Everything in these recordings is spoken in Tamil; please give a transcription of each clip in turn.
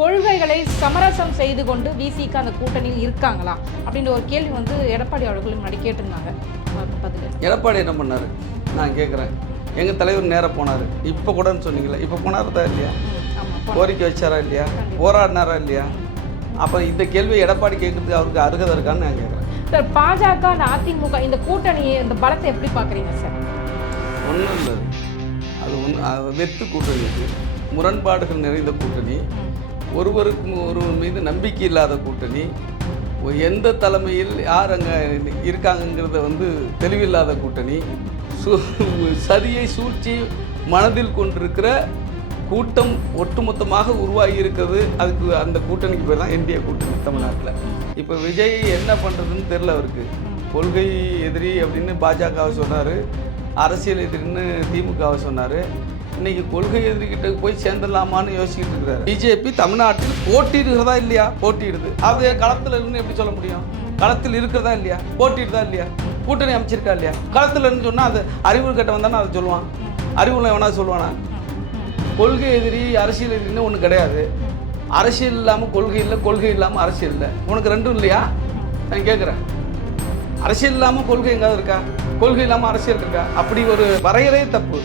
கொள்கைகளை சமரசம் செய்து கொண்டு விசிக அந்த கூட்டணியில் இருக்காங்களா அப்படின்ற ஒரு கேள்வி வந்து எடப்பாடி அவர்கள் முன்னாடி கேட்டிருந்தாங்க. பதில் எடப்பாடி என்ன பண்ணார் நான் கேட்குறேன். எங்கள் தலைவர் நேராக போனார். இப்போ கூடன்னு சொன்னீங்களே, இப்போ போனார்தான் இல்லையா? கோரிக்கை வச்சாரா இல்லையா? போராடினாரா இல்லையா? அப்போ இந்த கேள்வி எடப்பாடி கேட்கறதுக்கு அவருக்கு அருகதை இருக்கான்னு நான் கேட்குறேன். சார், பாஜக அதிமுக இந்த கூட்டணியை இந்த பலத்தை எப்படி பார்க்குறீங்க சார்? ஒன்றும் இல்லை, அது வெத்து கூட்டணி, இது முரண்பாடுகள் நிறைந்த கூட்டணி, ஒருவருக்கு ஒருவர் மீது நம்பிக்கை இல்லாத கூட்டணி, எந்த தலைமையில் யார் அங்கே இருக்காங்கங்கிறத வந்து தெளிவில்லாத கூட்டணி, சதியை சூழ்ச்சி மனதில் கொண்டிருக்கிற கூட்டம் ஒட்டுமொத்தமாக உருவாகி இருக்கிறது. அதுக்கு அந்த கூட்டணிக்கு பேர் தான் என்டிஏ கூட்டணி தமிழ்நாட்டில். இப்போ விஜய் என்ன பண்ணுறதுன்னு தெரில. அவருக்கு கொள்கை எதிரி அப்படின்னு பாஜகவை சொன்னார், அரசியல் எதிரின்னு திமுகவை சொன்னார். இன்றைக்கி கொள்கை எதிரிக்கிட்ட போய் சேர்ந்துடலாமான்னு யோசிச்சுட்டு இருக்கிறாரு. பிஜேபி தமிழ்நாட்டில் போட்டிடுகிறதா இல்லையா? போட்டிடுது. அது களத்தில் இருந்து எப்படி சொல்ல முடியும்? களத்தில் இருக்கிறதா இல்லையா? போட்டிடுதா இல்லையா? கூட்டணி அமைச்சிருக்கா இல்லையா? களத்தில் இருந்து சொன்னால் அது அறிவு கட்ட வந்தானே அதை சொல்லுவான். அறிவுள்ள எவனா சொல்லுவானா? கொள்கை எதிரி அரசியல் எதிரின்னு ஒன்று கிடையாது. அரசியல் இல்லாமல் கொள்கை இல்லை, கொள்கை இல்லாமல் அரசியல் இல்லை. உனக்கு ரெண்டும் இல்லையா? நான் கேட்குறேன். அரசியல் இல்லாமல் கொள்கை எங்காவது இருக்கா? கொள்கை இல்லாமல் அரசியல் இருக்கா? அப்படி ஒரு வரையறையே தப்பு.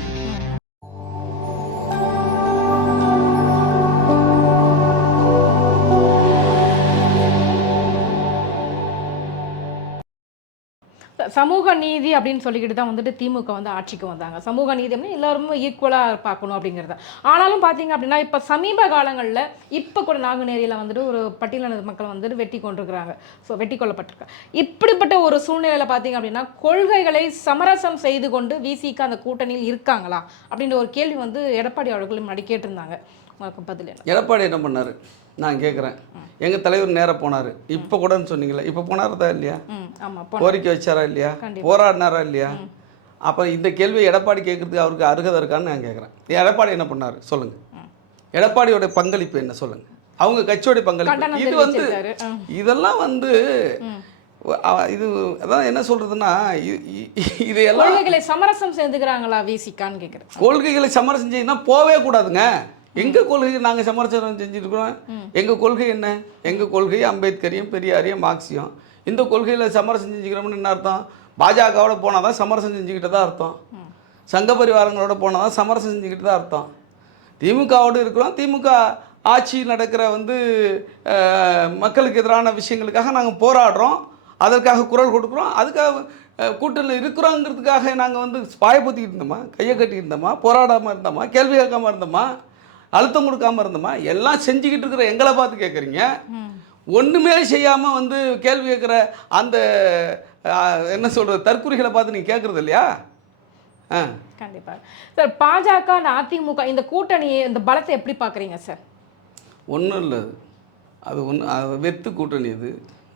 சமூக நீதி அப்படின்னு சொல்லிக்கிட்டு தான் வந்துட்டு திமுக வந்து ஆட்சிக்கு வந்தாங்க. சமூக நீதி அப்படின்னு எல்லாருமே ஈக்குவலாக பார்க்கணும் அப்படிங்கிறத. ஆனாலும் பார்த்தீங்க அப்படின்னா இப்போ சமீப காலங்களில் இப்போ கூட நாங்குநேரியில் வந்துட்டு ஒரு பட்டியலின மக்கள் வந்துட்டு வெட்டி கொண்டிருக்கிறாங்க. ஸோ வெட்டி கொல்லப்பட்டிருக்காங்க. இப்படிப்பட்ட ஒரு சூழ்நிலையில் பார்த்தீங்க அப்படின்னா கொள்கைகளை சமரசம் செய்து கொண்டு விசிக அந்த கூட்டணியில் இருக்காங்களா அப்படின்ற ஒரு கேள்வி வந்து எடப்பாடி அவர்கள் முன்னாடி கேட்டிருந்தாங்க. பதில் எடப்பாடி என்ன பண்ணார் நான் கேட்குறேன். எங்கள் தலைவர் நேராக போனார். இப்போ கூடன்னு சொன்னீங்களே, இப்போ போனார்தான் இல்லையா? கோரிக்கை வச்சாரா இல்லையா? போராடினாரா இல்லையா? அப்போ இந்த கேள்வி எடப்பாடி கேட்கறதுக்கு அவருக்கு அருகதை இருக்கான்னு நான் கேட்குறேன். எடப்பாடி என்ன பண்ணார் சொல்லுங்கள். எடப்பாடியோட பங்களிப்பு என்ன சொல்லுங்கள். அவங்க கட்சியோடைய பங்களிப்பு இது வந்து இதெல்லாம் வந்து இது அதான் என்ன சொல்றதுன்னா இதையெல்லாம் கொள்கைகளை சமரசம் செஞ்சுக்கிறாங்களா விசிகான்னு கேட்குறேன். கொள்கைகளை சமரசம் செய்யணும்னா போவே கூடாதுங்க. எங்கள் கொள்கை நாங்கள் சமரசம் செஞ்சுருக்கிறோம். எங்கள் கொள்கை என்ன? எங்கள் கொள்கை அம்பேத்கரியம், பெரியாரியம், மார்க்சியம். இந்த கொள்கையில் சமரசம் செஞ்சுக்கிறோம்னு என்ன அர்த்தம்? பாஜகவோட போனால் தான் சமரசம் செஞ்சுக்கிட்டு தான் அர்த்தம். சங்க பரிவாரங்களோட போனால் தான் சமரசம் செஞ்சுக்கிட்டு தான் அர்த்தம். திமுகவோடு இருக்கிறோம். திமுக ஆட்சி நடக்கிற வந்து மக்களுக்கு எதிரான விஷயங்களுக்காக நாங்கள் போராடுறோம், அதற்காக குரல் கொடுக்குறோம். அதுக்காக கூட்டணியில் இருக்கிறோங்கிறதுக்காக நாங்கள் வந்து பாயப்பத்திக்கிட்டு இருந்தோமா? கையை கட்டிக்கிட்டு இருந்தோமா? போராடாமல் இருந்தோமா? கேள்வி கேட்காமல் இருந்தோமா? அழுத்தம் கொடுக்காமல் இருந்தோமா? எல்லாம் செஞ்சுக்கிட்டு இருக்கிற எங்களை பார்த்து கேட்குறீங்க. ஒன்றுமே செய்யாமல் வந்து கேள்வி கேட்குற அந்த என்ன சொல்கிறது தற்குறிகளை பார்த்து நீங்கள் கேட்குறது இல்லையா? கண்டிப்பாக சார். பாஜக அதிமுக இந்த கூட்டணியை இந்த பலத்தை எப்படி பார்க்குறீங்க சார்? ஒன்றும் இல்லை, அது வெத்து கூட்டணி, இது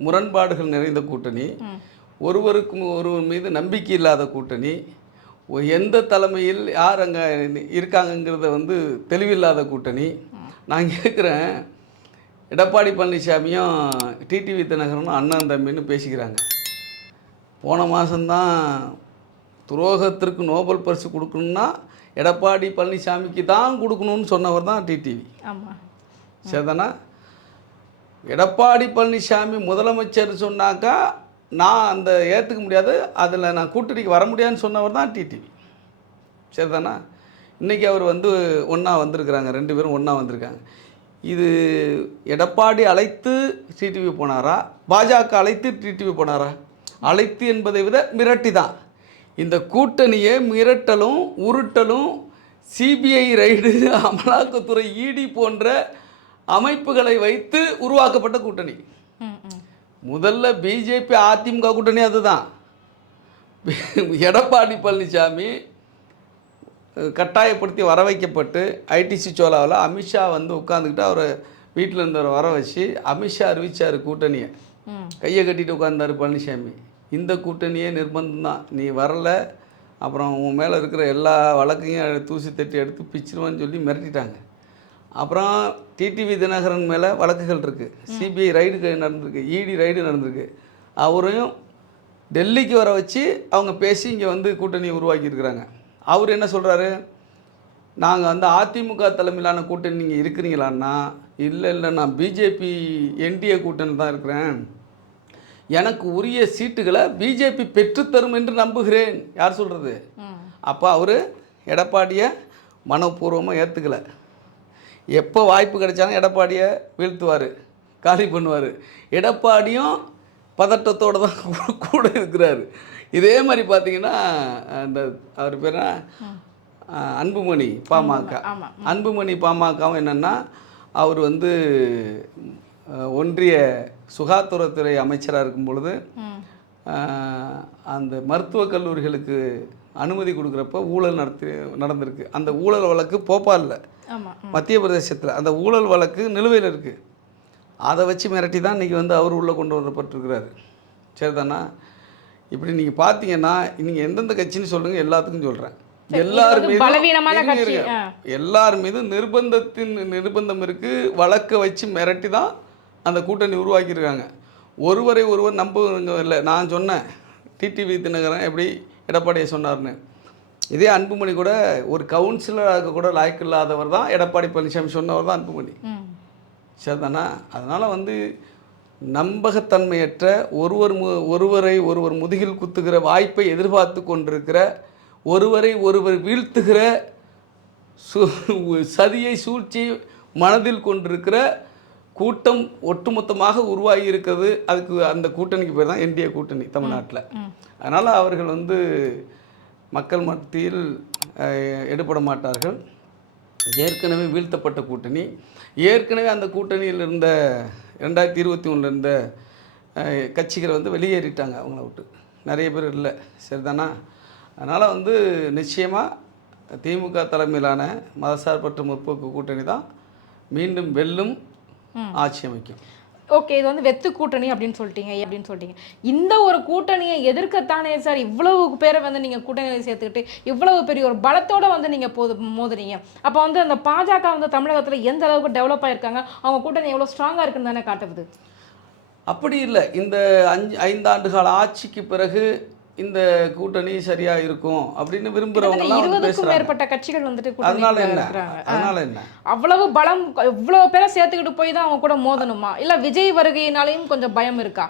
முரண்பாடுகள் நிறைந்த கூட்டணி, ஒருவருக்கு ஒருவர் மீது நம்பிக்கை இல்லாத கூட்டணி, எந்த தலைமையில் யார் அங்கே இருக்காங்கங்கிறத வந்து தெளிவில்லாத கூட்டணி. நான் கேட்குறேன், எடப்பாடி பழனிசாமியும் டிடிவி தினகரனும் அண்ணன் தம்பின்னு பேசிக்கிறாங்க. போன மாதம்தான் துரோகத்திற்கு நோபல் பரிசு கொடுக்கணுன்னா எடப்பாடி பழனிசாமிக்கு தான் கொடுக்கணும்னு சொன்னவர் தான் டிடிவி. சரிதானா? எடப்பாடி பழனிசாமி முதலமைச்சர் சொன்னாக்கா நான் அந்த ஏற்றுக்க முடியாது, அதில் நான் கூட்டணிக்கு வர முடியாதுன்னு சொன்னவர் தான் டிடிவி. சரிதானா? இன்றைக்கி அவர் வந்து ஒன்றா வந்திருக்கிறாங்க, ரெண்டு பேரும் ஒன்றா வந்திருக்காங்க. இது எடப்பாடி அழைத்து டிடிவி போனாரா, பாஜக அழைத்து டிடிவி போனாரா? அழைத்து என்பதை விட மிரட்டி தான். இந்த கூட்டணியை மிரட்டலும் உருட்டலும் சிபிஐ ரைடு, அமலாக்கத்துறை, இடி போன்ற அமைப்புகளை வைத்து உருவாக்கப்பட்ட கூட்டணி. முதல்ல பிஜேபி அதிமுக கூட்டணி அதுதான். எடப்பாடி பழனிசாமி கட்டாயப்படுத்தி வர வைக்கப்பட்டு ஐடிசி சோலாவில் அமித்ஷா வந்து உட்காந்துக்கிட்டு அவரை வீட்டில் இருந்தவரை வர வச்சு அமித்ஷா அறிவிச்சார் கூட்டணியை. கையை கட்டிட்டு உட்கார்ந்தார் பழனிசாமி. இந்த கூட்டணியே நிர்பந்தம் தான், நீ வரலை அப்புறம் உன் மேலே இருக்கிற எல்லா வழக்கையும் தூசி தட்டி எடுத்து பிச்சிருவான்னு சொல்லி மிரட்டிட்டாங்க. அப்புறம் டிடிவி தினகரன் மேலே வழக்குகள் இருக்குது, சிபிஐ ரைடு நடந்திருக்கு, இடி ரைடு நடந்திருக்கு. அவரையும் டெல்லிக்கு வர வச்சு அவங்க பேசி இங்கே வந்து கூட்டணியை உருவாக்கியிருக்கிறாங்க. அவர் என்ன சொல்கிறாரு? நாங்கள் வந்து அதிமுக தலைமையிலான கூட்டணி நீங்கள் இருக்கிறீங்களான்னா, இல்லை நான் பிஜேபி என்டிஏ கூட்டணி தான் இருக்கிறேன், எனக்கு உரிய சீட்டுகளை பிஜேபி பெற்றுத்தரும் என்று நம்புகிறேன். யார் சொல்கிறது? அப்போ அவர் எடப்பாடியை மனப்பூர்வமாக ஏற்றுக்கலை. எப்போ வாய்ப்பு கிடைச்சாலும் எடப்பாடியை வீழ்த்துவார், காலி பண்ணுவார். எடப்பாடியும் பதட்டத்தோடு தான் கூட இருக்கிறாரு. இதே மாதிரி பார்த்தீங்கன்னா அந்த அவர் பேர் அன்புமணி பாமக. அன்புமணி பாமகவும் என்னென்னா, அவர் வந்து ஒன்றிய சுகாதாரத்துறை அமைச்சராக இருக்கும் பொழுது அந்த மருத்துவக் கல்லூரிகளுக்கு அனுமதி கொடுக்குறப்ப ஊழல் நடந்திருக்கு. அந்த ஊழல் வழக்கு போபாலில் மத்திய பிரதேசத்தில் அந்த ஊழல் வழக்கு நிலுவையில் இருக்குது. அதை வச்சு மிரட்டி தான் இன்றைக்கி வந்து அவர் உள்ளே கொண்டு வரப்பட்டிருக்கிறாரு. சரிதானா? இப்படி நீங்கள் பார்த்தீங்கன்னா நீங்கள் எந்தெந்த கட்சின்னு சொல்லுங்கள், எல்லாத்துக்கும் சொல்கிறேன். எல்லார் மீதும் நிர்பந்தம் இருக்குது. வழக்கை வச்சு மிரட்டி தான் அந்த கூட்டணி உருவாக்கியிருக்காங்க. ஒருவரை ஒருவர் நம்புங்க இல்லை. நான் சொன்னேன் டிடிவி தினகரன் எப்படி எடப்பாடியை சொன்னார்னு, இதே அன்புமணி கூட ஒரு கவுன்சிலராக கூட லாய்க்கு இல்லாதவர் தான் எடப்பாடி பழனிசாமி சொன்னவர் தான் அன்புமணி. சரிதானா? அதனால் வந்து நம்பகத்தன்மையற்ற ஒருவரை ஒருவர் முதுகில் குத்துகிற வாய்ப்பை எதிர்பார்த்து கொண்டிருக்கிற, ஒருவரை ஒருவர் வீழ்த்துகிற சதியை சூழ்ச்சி மனதில் கொண்டிருக்கிற கூட்டம் ஒட்டுமொத்தமாக உருவாகி இருக்கிறது. அதுக்கு அந்த கூட்டணிக்கு பேர் தான் என்டிஏ கூட்டணி தமிழ்நாட்டில். அதனால் அவர்கள் வந்து மக்கள் மத்தியில் எடுபட மாட்டார்கள். ஏற்கனவே வீழ்த்தப்பட்ட கூட்டணி. ஏற்கனவே அந்த கூட்டணியில் இருந்த 2021 இருந்த கட்சிகளை வந்து வெளியேறிட்டாங்க, அவங்கள விட்டு நிறைய பேர் இல்லை. சரிதானா? அதனால் வந்து நிச்சயமாக திமுக தலைமையிலான மதசார்பற்ற முற்போக்கு கூட்டணி தான் மீண்டும் வெல்லும், ஆட்சி அமைக்கும். ஓகே, இது வந்து வெத்து கூட்டணி அப்படின்னு சொல்லிட்டீங்க. இந்த ஒரு கூட்டணியை எதிர்க்கத்தானே சார் இவ்வளவு பேரை வந்து நீங்கள் கூட்டணியில் சேர்த்துக்கிட்டு இவ்வளவு பெரிய ஒரு பலத்தோடு வந்து நீங்கள் மோதுறீங்க. அப்போ வந்து அந்த பாஜக வந்து தமிழகத்தில் எந்த அளவுக்கு டெவலப் ஆகிருக்காங்க, அவங்க கூட்டணி எவ்வளோ ஸ்ட்ராங்காக இருக்குன்னு தானே காட்டுது. அப்படி இல்லை. இந்த 5 ஆண்டு கால ஆட்சிக்கு பிறகு இந்த கூட்டணி சரியா இருக்கும் அப்படின்னு விரும்புறவங்க 20க்கும் மேற்பட்ட கட்சிகள் வந்துட்டு அதனால என்ன அவ்வளவு பலம் இவ்வளவு பேரை சேர்த்துக்கிட்டு போய் தான் அவங்க கூட மோதணுமா, இல்ல விஜய் வருகையினாலையும் கொஞ்சம் பயம் இருக்கா?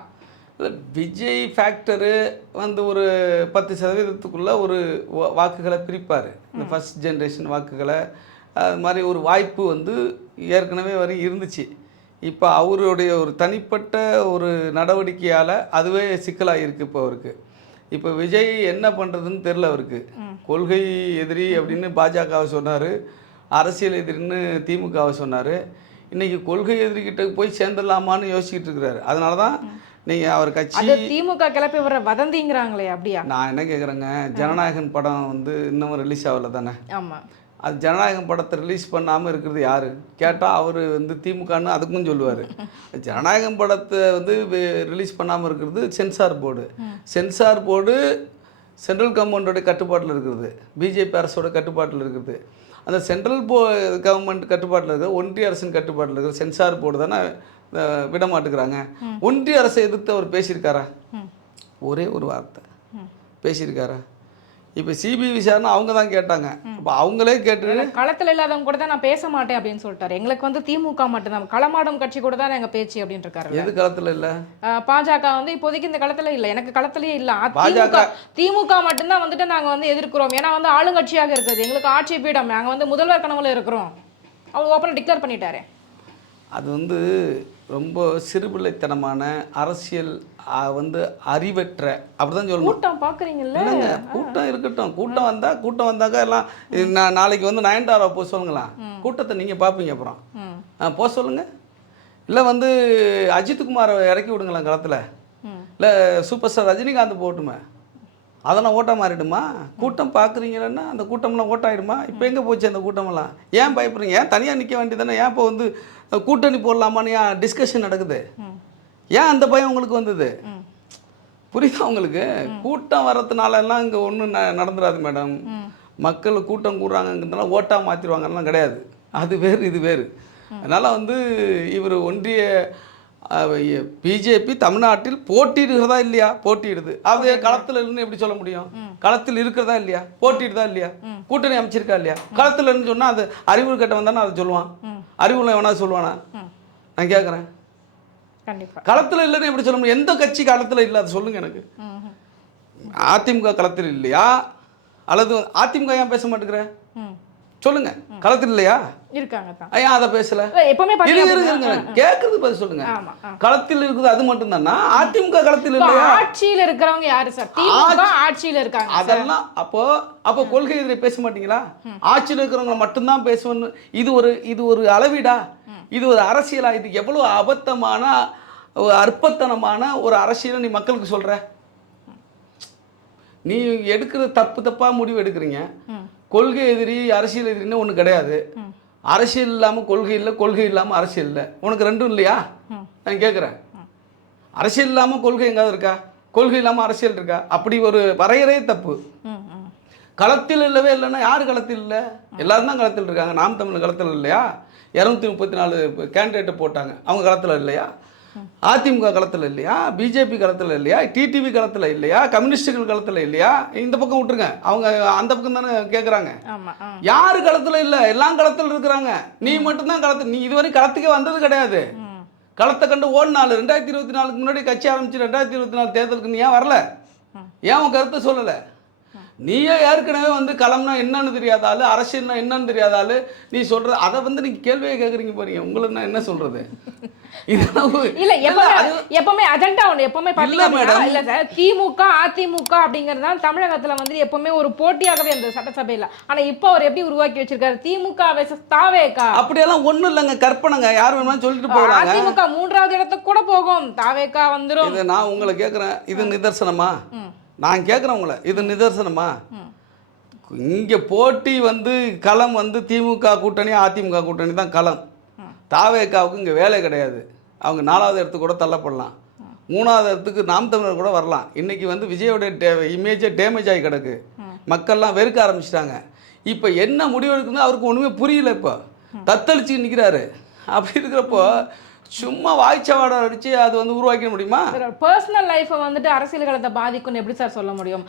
விஜய் ஃபேக்டரு வந்து ஒரு 10% ஒரு வாக்குகளை பிரிப்பார், இந்த ஃபர்ஸ்ட் ஜென்ரேஷன் வாக்குகளை. அது மாதிரி ஒரு வாய்ப்பு வந்து ஏற்கனவே வரை இருந்துச்சு. இப்போ அவருடைய ஒரு தனிப்பட்ட ஒரு நடவடிக்கையால் அதுவே சிக்கலாக இருக்குது இப்போ அவருக்கு. இப்போ விஜய் என்ன பண்ணுறதுன்னு தெரில அவருக்கு. கொள்கை எதிரி அப்படின்னு பாஜகவை சொன்னார், அரசியல் எதிரின்னு திமுகவை சொன்னார். இன்றைக்கி கொள்கை எதிரிக்கிட்ட போய் சேர்ந்துடலாமான்னு யோசிச்சுட்டு இருக்கிறாரு. அதனால தான் நீங்கள் அவர் கட்சி திமுக கிளப்பி வர வதந்திங்கிறாங்களே, அப்படியா? நான் என்ன கேட்குறேங்க, ஜனநாயகன் படம் வந்து இன்னமும் ரிலீஸ் ஆகலை தானே? ஆமாம். அது ஜனநாயகம் படத்தை ரிலீஸ் பண்ணாமல் இருக்கிறது யார் கேட்டால் அவர் வந்து திமுகன்னு அதுக்கும் சொல்லுவார். ஜனநாயகம் படத்தை வந்து ரிலீஸ் பண்ணாமல் இருக்கிறது சென்சார் போர்டு சென்ட்ரல் கவர்மெண்ட்டோட கட்டுப்பாட்டில் இருக்கிறது, பிஜேபி அரசோட கட்டுப்பாட்டில் இருக்குது. அந்த சென்ட்ரல் கவர்மெண்ட் கட்டுப்பாட்டில் இருக்கிற ஒன்றிய அரசின் கட்டுப்பாட்டில் இருக்கிற சென்சார் போர்டு தானே விட மாட்டேங்கிறாங்க. ஒன்றிய அரசை எதிர்த்து அவர் பேசியிருக்காரா? ஒரே ஒரு வார்த்தை பேசியிருக்காரா? இப்போ சிபிஐ விசாரணை அவங்க தான் கேட்டாங்க. இப்போ அவங்களே கேட்டு களத்தில் இல்லாதவங்க கூட தான் நான் பேச மாட்டேன் அப்படின்னு சொல்லிட்டாரு. எங்களுக்கு வந்து திமுக மட்டும்தான், களமாடும் கட்சி கூட தான் எங்கள் பேச்சு அப்படின்னு இருக்காரு. எது களத்தில் இல்லை? பாஜக வந்து இப்போதைக்கு இந்த களத்தில் இல்லை, எனக்கு களத்திலேயே இல்லை. திமுக மட்டும்தான் வந்துட்டு நாங்கள் வந்து எதிர்க்கிறோம். ஏன்னா வந்து ஆளுங்கட்சியாக இருக்குது, எங்களுக்கு ஆட்சி பீடம், நாங்கள் வந்து முதல்வர் கனவுல இருக்கிறோம். அவங்க ஓப்பனாக டிக்ளேர் பண்ணிட்டாரு. அது வந்து ரொம்ப சிறுபிள்ளைத்தனமான அரசியல் வந்து அறிவற்ற அப்படிதான் சொல்லணும். கூட்டம் பார்க்குறீங்கல்ல, கூட்டம் இருக்கட்டும், கூட்டம் வந்தாக்க எல்லாம் நாளைக்கு வந்து நயன்தாரா போக சொல்லுங்களா, கூட்டத்தை நீங்கள் பார்ப்பீங்க. அப்புறம் போக சொல்லுங்கள். இல்லை வந்து அஜித்குமாரை இறக்கி விடுங்களேன் களத்தில், இல்லை சூப்பர் ஸ்டார் ரஜினிகாந்த் போட்டுமே, அதெல்லாம் ஓட்டாக மாறிடுமா? கூட்டம் பார்க்குறீங்கன்னா அந்த கூட்டம்லாம் ஓட்டாயிடுமா? இப்போ எங்கே போச்சு அந்த கூட்டமெல்லாம்? ஏன் பயப்படுறீங்க? ஏன் தனியாக நிற்க வேண்டியதானே? ஏன் இப்போ வந்து கூட்டணி போடலாமான்னு ஏன் டிஸ்கஷன் நடக்குது? ஏன் அந்த பயம் உங்களுக்கு வந்தது? புரியுதா உங்களுக்கு? கூட்டம் வர்றதுனால எல்லாம் இங்கே ஒன்றும் நடந்துடாது மேடம். மக்கள் கூட்டம் கூடுறாங்கிறதுனால ஓட்டாக மாற்றிடுவாங்கலாம் கிடையாது. அது வேறு இது வேறு. அதனால் வந்து இவர் ஒன்றிய பிஜேபி தமிழ்நாட்டில் போட்டியிடுகிறதா இல்லையா? போட்டியிடுது. அது களத்தில் இல்லைன்னு எப்படி சொல்ல முடியும்? களத்தில் இருக்கிறதா இல்லையா? போட்டியிடுதா இல்லையா? கூட்டணி அமைச்சிருக்கா இல்லையா? களத்தில் இல்லைன்னு சொன்னால் அது அறிவு கட்டவன் தானே அதை சொல்லுவான். அறிவுள்ள எவனா சொல்லுவானா? நான் கேட்குறேன். கண்டிப்பா களத்தில் இல்லைன்னு எப்படி சொல்ல முடியும்? எந்த கட்சி களத்தில் இல்லை அதை சொல்லுங்க எனக்கு. அதிமுக களத்தில் இல்லையா? அல்லது அதிமுக ஏன் பேச மாட்டேங்கிற? சொல்லுங்க. களத்தில் இல்லையா? இருக்காங்க தான். ஏன் அதை பேசல? எப்பவுமே கேட்கறது பதில் சொல்லுங்க. களத்தில் இருக்குது அது மட்டும் தானா? அதிமுக களத்தில் இல்லையா? ஆட்சியில இருக்கிறவங்க யாரு சார்? திமுக ஆட்சியில இருக்காங்க. அதெல்லாம் அப்போ கொள்கை எதிரே பேச மாட்டீங்களா? ஆட்சியில் இருக்கிறவங்க மட்டும்தான் பேசுவேன்னு இது ஒரு அளவீடா? இது ஒரு அரசியலா? இது எவ்வளவு அபத்தமான அற்பத்தனமான ஒரு அரசியலை நீ மக்களுக்கு சொல்ற. நீ எடுக்கிற தப்பாக முடிவு எடுக்கிறீங்க. கொள்கை எதிரி அரசியல் எதிரின்னு ஒன்று கிடையாது. அரசியல் இல்லாமல் கொள்கை இல்லை, கொள்கை இல்லாமல் அரசியல் இல்லை. உனக்கு ரெண்டும் இல்லையா? நான் கேட்குறேன். அரசியல் இல்லாமல் கொள்கை எங்காவது இருக்கா? கொள்கை இல்லாமல் அரசியல் இருக்கா? அப்படி ஒரு வரையறே தப்பு. களத்தில் இல்லவே இல்லைன்னா யார் களத்தில் இல்லை? எல்லாரும் தான் களத்தில் இருக்காங்க. நாம் தமிழ் களத்தில் இல்லையா? 234 கேண்டிடேட்டை போட்டாங்க, அவங்க களத்தில் இல்லையா? அதிமுக களத்தில் இல்லையா? பிஜேபி களத்தில் இல்லையா? டிடிவி களத்தில் இல்லையா? கம்யூனிஸ்டுகள் களத்தில் இல்லையா? இந்த பக்கம் விட்டுருங்க, அவங்க அந்த பக்கம் தானே கேட்குறாங்க. யாரு களத்தில் இல்லை? எல்லாம் களத்தில் இருக்கிறாங்க. நீ மட்டும்தான் களத்தில். நீ இதுவரை களத்துக்கே வந்தது கிடையாது. களத்தை கண்டு ஓடினாலும் 2024 முன்னாடி கட்சி ஆரம்பிச்சு 2024 தேர்தலுக்கு நீ ஏன் வரல? ஏன் உன் கருத்தை சொல்லலை? நீயே ஏற்கனவே வந்து களம்னா என்னன்னு தெரியாதாலும், அரசியல்னா என்னன்னு தெரியாதாலும் நீ சொல்ற அதை வந்து நீங்க கேள்வியை கேட்குறீங்க பாருங்க. உங்களுக்கு நான் என்ன சொல்றது? இல்ல எப்பவுமே அஜெண்டா ஒண்ணு எப்பவுமே பாத்தீங்கன்னா இல்ல சார், திமுக அதிமுக அப்படிங்கிறது தான் தமிழகத்துல வந்து எப்பவுமே ஒரு போட்டியாகவே இருந்தது சட்டசபையில. ஆனா இப்போ அவர் எப்படி உருவாக்கி வச்சிருக்காரு? திமுக வெர்சஸ் தாவேகா. அப்படியெல்லாம் ஒண்ணும் இல்லைங்க, கற்பனைங்க. யார் வேணுமாலும் சொல்லிட்டு போறாங்க. அதிமுக 3வது இடத்துக்கு கூட போகும், தாவேகா வந்துரும். இது நான் உங்களை கேட்குறேன், இது நிதர்சனமா? நான் கேட்குறேன் உங்களை, இது நிதர்சனமா? இங்கே போட்டி வந்து களம் வந்து திமுக கூட்டணி அதிமுக கூட்டணி தான் களம். தாவேக்காவுக்கு இங்கே வேலை கிடையாது. அவங்க 4வது இடத்துக்கு கூட தள்ளப்படலாம், 3வது இடத்துக்கு நாம் தமிழர் கூட வரலாம். இன்றைக்கி வந்து விஜயோடைய இமேஜே டேமேஜ் ஆகி கிடக்கு. மக்கள்லாம் வெறுக்க ஆரம்பிச்சிட்டாங்க. இப்போ என்ன முடிவு எடுக்குன்னு அவருக்கு ஒன்றுமே புரியல. இப்போ தத்தளிச்சு நிற்கிறாரு. அப்படி இருக்கிறப்போ சும்மா வாய்ச்சவாடை அடிச்சு அது வந்து உருவாக்க முடியுமா? பர்சனல் லைஃபை வந்துட்டு அரசியல் களத்தை பாதிக்கும் எப்படி சார் சொல்ல முடியும்?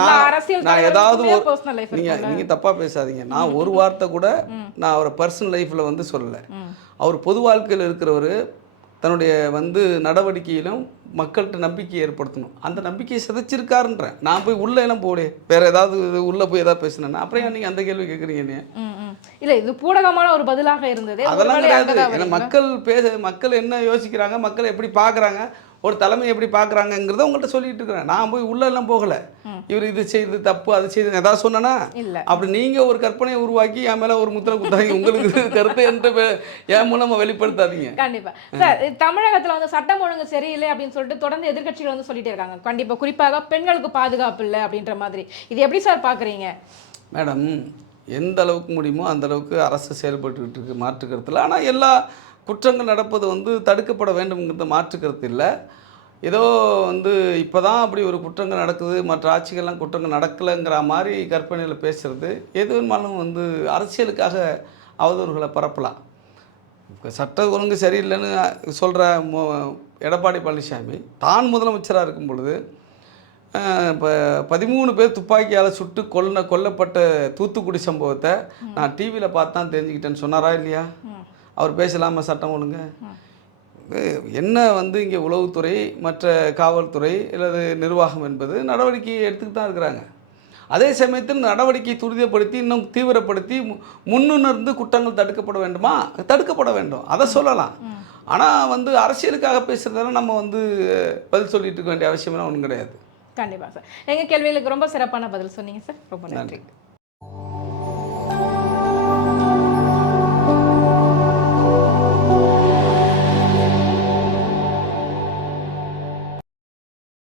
நான் ஏதாவது நீங்க தப்பா பேசாதீங்க. நான் ஒரு வார்த்தை கூட நான் அவரை பர்சனல் லைஃப்ல வந்து சொல்லலை. அவர் பொது வாழ்க்கையில் இருக்கிறவர் தன்னுடைய வந்து நடவடிக்கையிலும் மக்கள்கிட்ட நம்பிக்கை ஏற்படுத்தணும். அந்த நம்பிக்கையை சிதைச்சிருக்காருன்றேன். நான் போய் உள்ள எல்லாம் போடு வேற ஏதாவது உள்ள போய் ஏதாவது பேசுனேன்னா அப்புறம் நீங்க அந்த கேள்வி கேட்குறீங்க. இல்ல இது பூடகமான ஒரு பதிலாக இருந்தது. அதெல்லாம் கிடையாது. மக்கள் என்ன யோசிக்கிறாங்க, மக்கள் எப்படி பார்க்குறாங்க, ஒரு தலைமை எப்படி பார்க்குறாங்கங்கிறத உங்கள்கிட்ட சொல்லிட்டு இருக்கிறேன். நான் போய் உள்ள எல்லாம் போகலை. இவர் இது செய்யுது தப்பு, அது செய்யுது ஏதாவது சொன்னா அப்படி நீங்கள் ஒரு கற்பனையை உருவாக்கி என் மேலே ஒரு முத்திரை குத்தாதீங்க. உங்களுக்கு கருத்தை என்கிட்ட என் மூலமாக வெளிப்படுத்தாதீங்க. கண்டிப்பா சார், தமிழகத்தில் வந்து சட்டம் ஒழுங்கு சரியில்லை அப்படின்னு சொல்லிட்டு தொடர்ந்து எதிர்க்கட்சிகள் வந்து சொல்லிட்டே இருக்காங்க. கண்டிப்பா குறிப்பாக பெண்களுக்கு பாதுகாப்பு இல்லை அப்படின்ற மாதிரி. இது எப்படி சார் பார்க்குறீங்க? மேடம், எந்த அளவுக்கு முடியுமோ அந்த அளவுக்கு அரசு செயல்பட்டுக்கிட்டு இருக்கு, மாற்றுக்கருத்தில். ஆனால் எல்லா குற்றங்கள் நடப்பது வந்து தடுக்கப்பட வேண்டும்ங்கிறத மாற்றுக்கருத்து இல்லை. ஏதோ வந்து இப்போ தான் அப்படி ஒரு குற்றங்கள் நடக்குது, மற்ற ஆட்சிகள்லாம் குற்றங்கள் நடக்கலைங்கிற மாதிரி கற்பனையில் பேசுகிறது எது வேணுமாலும் வந்து அரசியலுக்காக அவதூறுகளை பரப்பலாம். இப்போ சட்ட ஒழுங்கு சரியில்லைன்னு சொல்கிற எடப்பாடி பழனிசாமி தான் முதலமைச்சராக இருக்கும் பொழுது இப்போ 13 பேர் துப்பாக்கியால் சுட்டு கொல்லப்பட்ட தூத்துக்குடி சம்பவத்தை நான் டிவியில் பார்த்து தான் தெரிஞ்சுக்கிட்டேன்னு சொன்னாரா இல்லையா? அவர் பேசலாமா சட்டம் ஒழுங்கு? என்ன வந்து இங்கே உளவுத்துறை மற்ற காவல்துறை அல்லது நிர்வாகம் என்பது நடவடிக்கை எடுத்துக்கிட்டு தான் இருக்கிறாங்க. அதே சமயத்தில் நடவடிக்கை துரிதப்படுத்தி இன்னும் தீவிரப்படுத்தி முன்னுணர்ந்து குற்றங்கள் தடுக்கப்பட வேண்டுமா? தடுக்கப்பட வேண்டும், அதை சொல்லலாம். ஆனால் வந்து அரசியலுக்காக பேசுகிறதால நம்ம வந்து பதில் சொல்லிட்டு இருக்க வேண்டிய அவசியம்லாம் ஒன்றும் கிடையாது. கண்டிப்பாக சார், எங்கள் கேள்விகளுக்கு ரொம்ப சிறப்பான பதில் சொன்னீங்க சார். ரொம்ப நன்றி.